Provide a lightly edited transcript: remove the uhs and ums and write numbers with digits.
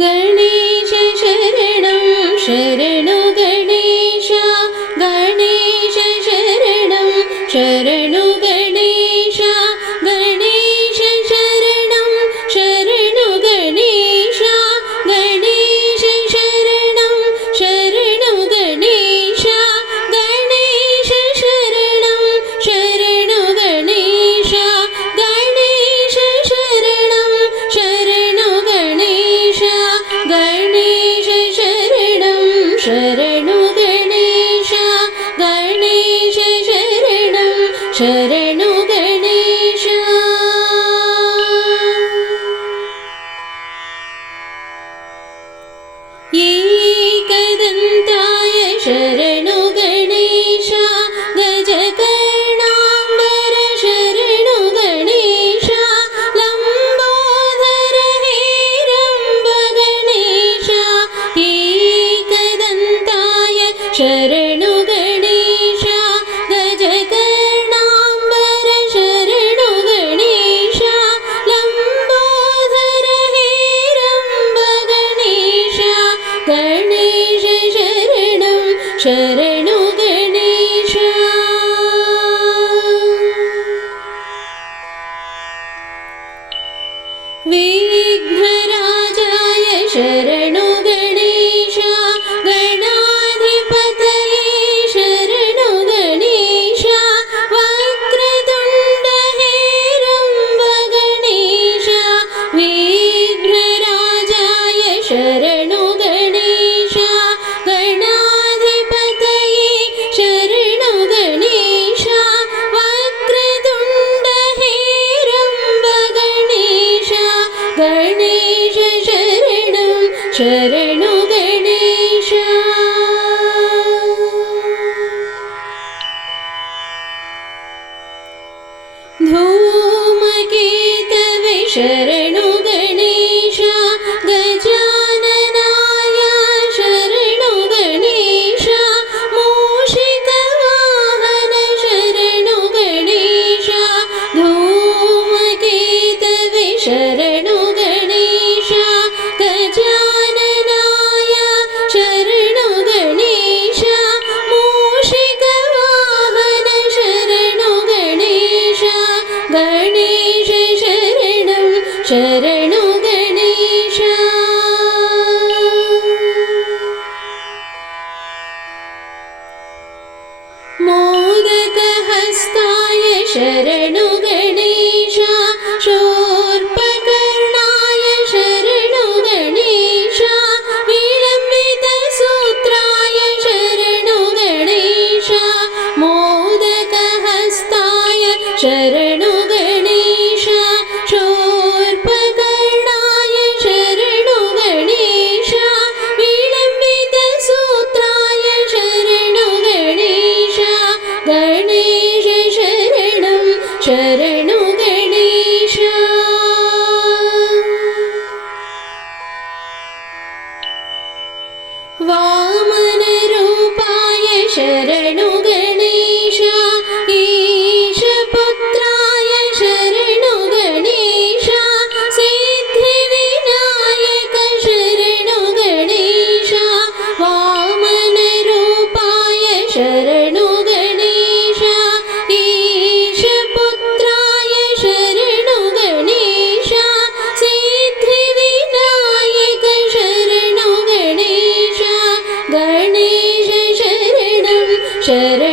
गणेश शरणं शरणु गणेश गणेश शरणं शरणु गणेश गणेश शरणं शरणु गणेश गणेश शरणं शरणु गणेश गणेश शरणं शरणु गणेश गणेश शरणं शरणु गणेश गणेश शरणं शरणु गणेश गणेश शरणं शरणु गणेश एकदन्ताय शरणु गणेश गजकर्णाम्बर शरणु गणेश लम्बोदर हेरम्ब गणेश एकदन्ताय शरणु गणेश गजकर्णाम्बर शरणु गणेश लम्बोदर हेरम्ब गणेश गणेश शरणं शरणु गणेश विघ्नराजाय शरणु गणेश गणाधिपतये शरणु गणेश वक्रतुण्ड हेरम्ब गणेश विघ्नराजाय शरणु गणेश गणाधिपतये शरणु गणेश वक्रतुण्ड हेरम्ब गणेश गणेश शरणं शरणु गणेश धूमकेतवे शरणु गणेश गजाननाय शरणु गणेश मूषिकवाहन शरणु गणेश धूमकेतवे शरणु गणेश गजाननाय शरणु गणेश मूषिकवाहन शरणु गणेश गणेश शरणं शरणु गणेश मोदकहस्ताय शरणु गणेश शूर्पकर्णाय शरणु गणेश विलम्बितसूत्राय शरणु गणेश मोदकहस्ताय शरणु गणेश शूर्पकर्णाय शरणु गणेश विलम्बितसूत्राय शरणु गणेश गणेश शरणं शरणु गणेश वामनरूपाय शरणु गणेश ईशपुत्राय शरणु गणेश सिद्धिविनायक शरणु गणेश वामनरूपाय शरणु गणेश ईशपुत्राय शरणु गणेश सिद्धिविनायक शरणु गणेश गणेश शरणं शरणु